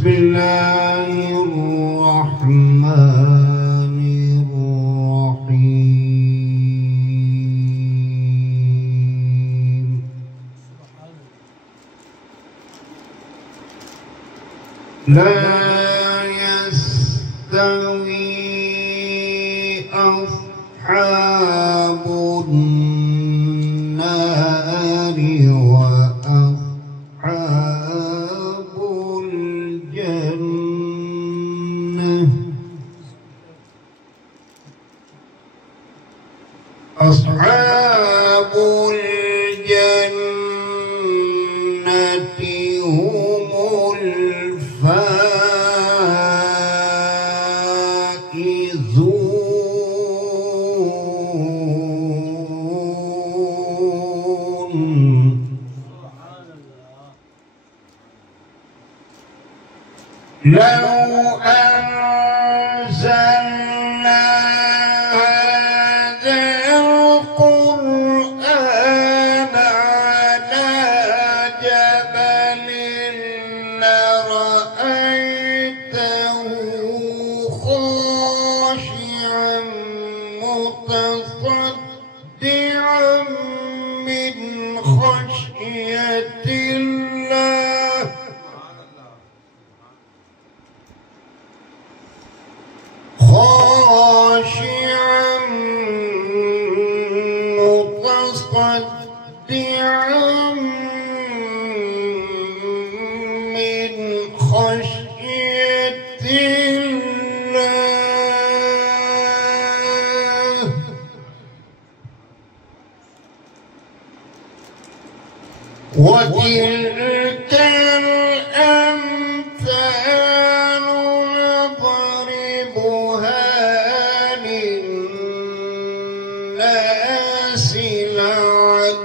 بسم الله الرحمن الرحيم لا يستوي أصحاب النار وأصحاب الجنة أصحاب الجنة هم الفائزون لو أنزلنا هذا القرآن على جبل لرأيته خاشعا متصدعا من خشية الله خاشعا متصدعا من خشية الله وتلك الأمثال نضربها للناس لعلهم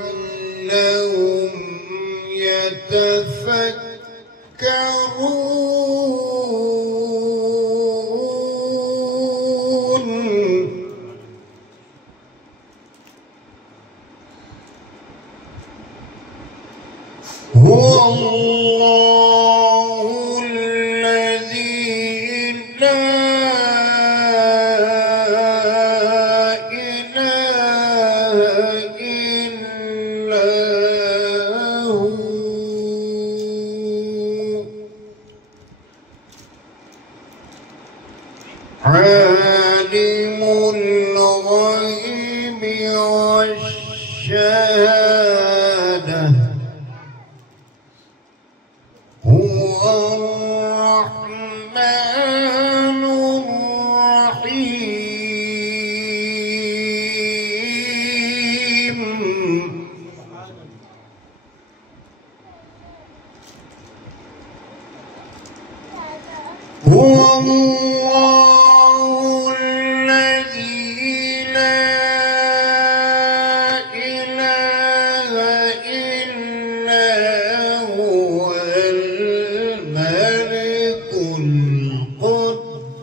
يتفكرون هو الله الذي لا إله إلا هو عالم الغيب والشهادة هو الرحمن الرحيم هو الله الذي لا إله إلا هو الملك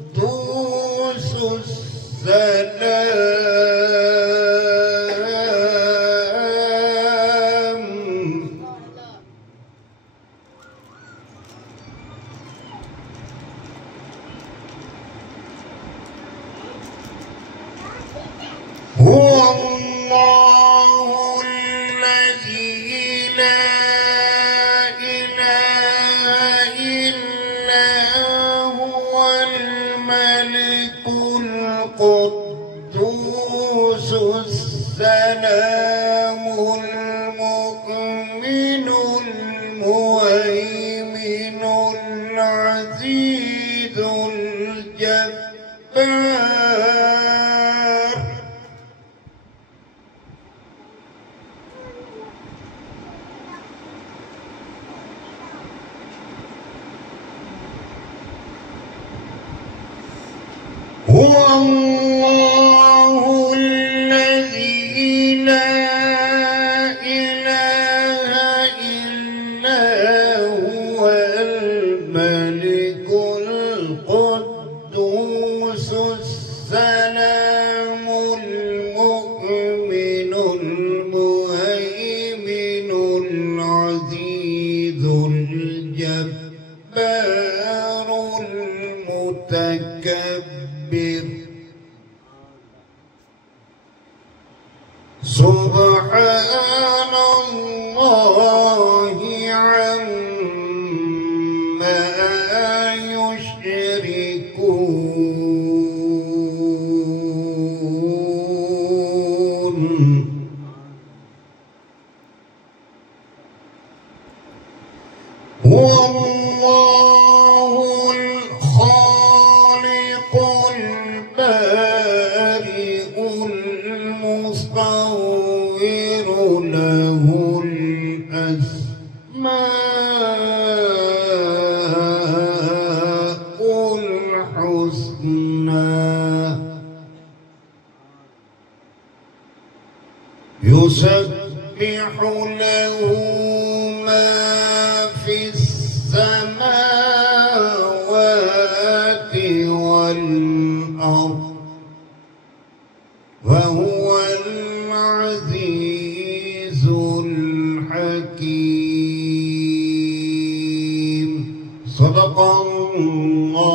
القدوس السلام هو الله الذي لا إله إلا هو الملك القدوس السلام المؤمن المهيمن العزيز الجبار هو الله الذي لا إله إلا هو الملك القدوس السلام المؤمن المهيمن العزيز الجبار وكبر سبحان الله عما يشركون هو الله الخالق البارئ المصور له الأسماء الحسنى يسبح له ما في السماوات والأرض وهو العزيز الحكيم صدق الله